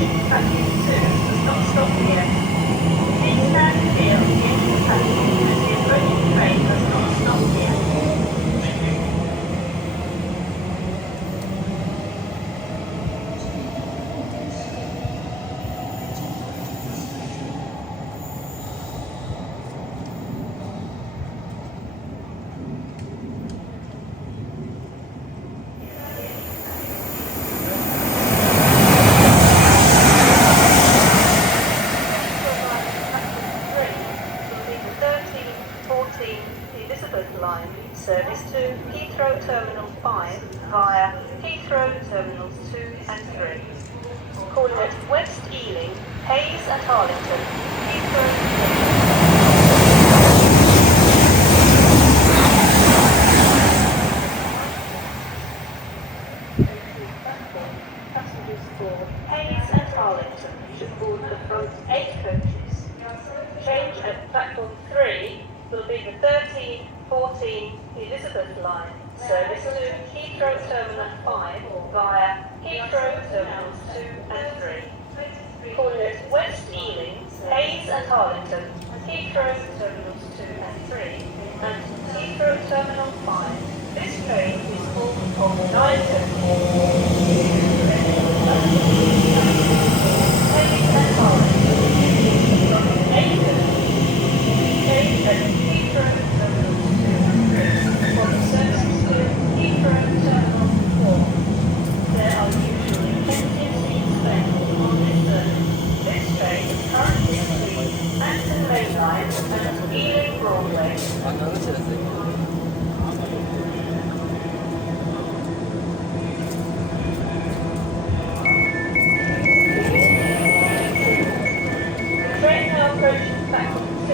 approaching platform 2 does not stop here. Please stand clear of the end of the platform as the approaching train does not stop here. Line service to Heathrow Terminal 5 via Heathrow Terminals 2 and 3. Calling at West Ealing, Hayes and Harlington, Heathrow Passengers for Hayes and Harlington should board the front 8 coaches. Change at platform 3 will be the 13-14 Elizabeth Line service to Heathrow Terminal 5 via Heathrow Terminals 2 and 3. Calling at West Ealing, Hayes and Harlington, Heathrow Terminals 2 and 3, and Heathrow Terminal 5. This train is full of 9 coaches. Hayes and Harlington, from 8 coaches. Change at Heathrow Terminal 2 and 3 for the services to Heathrow Terminal 4. There are usually plenty of seats available on this service. This train is currently between Acton Main Line and Ealing Broadway. The train now approaching platform 2.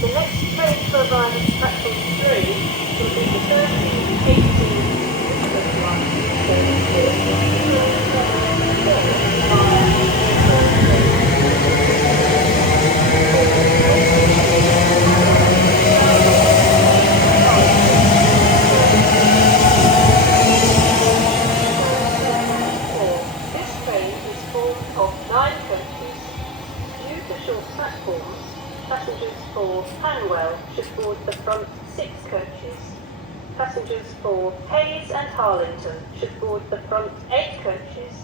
The next train to arrive at platform 3 will be the 13-18 Elizabeth Line service to Heathrow Terminal 4 via Heathrow This train is full of 9 coaches. Due to short platforms, passengers for Hanwell should board the front 6 coaches. Passengers for Hayes and Harlington should board the front 8 coaches.